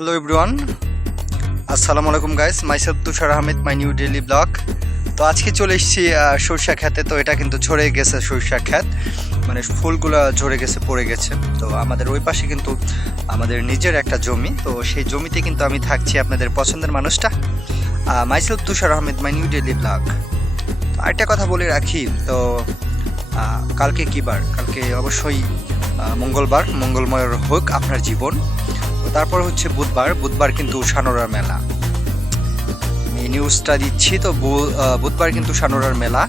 Hello everyone, আসসালামু আলাইকুম guys. Myself Tushar Ahmed, my new daily blog. তো আজকে চলে এসেছি সরিষা খেতে। তো এটা কিন্তু ঝরে গেছে সরিষা ক্ষেত, মানে ফুলগুলো ঝরে গেছে, পড়ে গেছে। তো আমাদের ওই পাশে কিন্তু আমাদের নিজের একটা জমি, তো সেই জমিতে কিন্তু আমি থাকছি আপনাদের পছন্দের মানুষটা, myself Tushar Ahmed, my new daily blog. তো আরেকটা কথা বলে রাখি, তো কালকে কী বার? কালকে অবশ্যই মঙ্গলবার। মঙ্গলময় হোক আপনার জীবন। তারপর হচ্ছে বুধবার কিন্তু সানোরার মেলা। আমি নিউজটা দিচ্ছি, তো বুধবার কিন্তু সানোরার মেলা।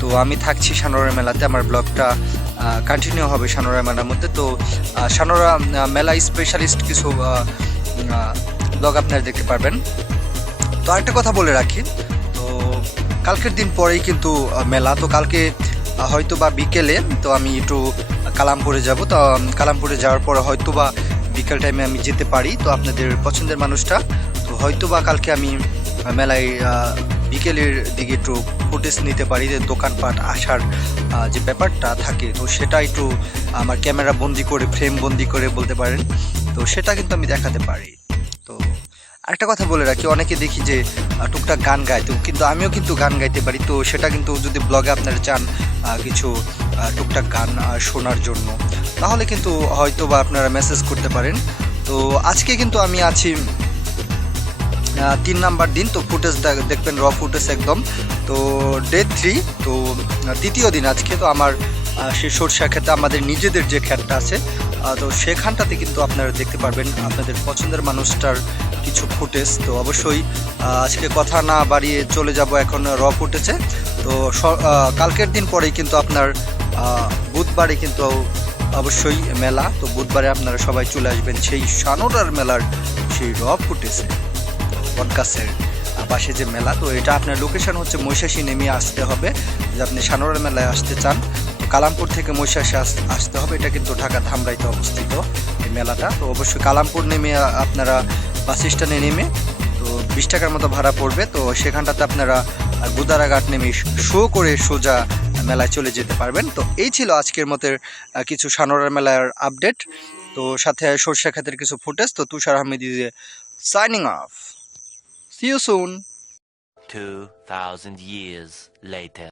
তো আমি থাকছি সানোরার মেলাতে, আমার ব্লগটা কন্টিনিউ হবে সানোরার মেলার মধ্যে। তো সানোরা মেলা স্পেশালিস্ট কিছু ব্লগ আপনারা দেখতে পারবেন। তো আরেকটা কথা বলে রাখি, তো কালকের দিন পরেই কিন্তু মেলা। তো কালকে হয়তো বা বিকেলে তো আমি একটু কালামপুরে যাব। তো কালামপুরে যাওয়ার পরে হয়তো বা বিকেল টাইমে আমি যেতে পারি। তো আপনাদের পছন্দের মানুষটা, তো হয়তো বা কালকে আমি মেলায় বিকেলের দিকে একটু ফুটেজ নিতে পারি, যে দোকানপাট আসার যে ব্যাপারটা থাকে, তো সেটা একটু আমার ক্যামেরা বন্দি করে, ফ্রেম বন্দি করে বলতে পারেন, তো সেটা কিন্তু আমি দেখাতে পারি। তো আরেকটা কথা বলে রাখি, অনেকে দেখি যে টুকটাক গান গায়, তো কিন্তু আমিও কিন্তু গান গাইতে পারি। তো সেটা কিন্তু যদি ব্লগে আপনারা চান কিছু টুকটাক গান শোনার জন্য, তাহলে কিন্তু হয়তো বা আপনারা মেসেজ করতে পারেন। তো আজকে কিন্তু আমি আছি 3 নাম্বার দিন। তো ফুটেজ দেখবেন, র ফুটেজ একদম। তো ডে 3, তো তৃতীয় দিন আজকে। তো আমার সেই সরষা ক্ষেতে, আমাদের নিজেদের যে ক্ষেতটা আছে, তো সেখানটাতে কিন্তু আপনারা দেখতে পারবেন আপনাদের পছন্দের মানুষটার কিছু ফুটেজ। তো অবশ্যই আজকে কথা না বাড়িয়ে চলে যাব এখন র ফুটেজে। তো কালকের দিন পরেই কিন্তু আপনার বুধবারে কিন্তু অবশ্যই মেলা। তো বুধবারে আপনারা সবাই চলে আসবেন সেই সানোরার মেলার সেই র ফুটেজে, বটগাছের পাশে যে মেলা। তো এটা আপনার লোকেশন হচ্ছে মহিষাসী নেমে আসতে হবে। যদি আপনি সানোয়ার মেলায় আসতে চান, তো কালামপুর থেকে মহিষাসী আসতে হবে। এটা কিন্তু ঢাকা ধামরাইতে অবস্থিত এই মেলাটা। তো অবশ্যই কালামপুর নেমে আপনারা বাস স্ট্যান্ডে নেমে, তো 20 টাকার মতো ভাড়া পড়বে। তো সেখানটাতে আপনারা গুদারাঘাট নেমে শো করে সোজা মেলায় চলে যেতে পারবেন। তো এই ছিল আজকের মতের কিছু সানোয়ার মেলার আপডেট, তো সাথে সরষা ক্ষেতের কিছু ফুটেজ। তো Tushar Ahmed signing off. See you soon. 2,000 years later.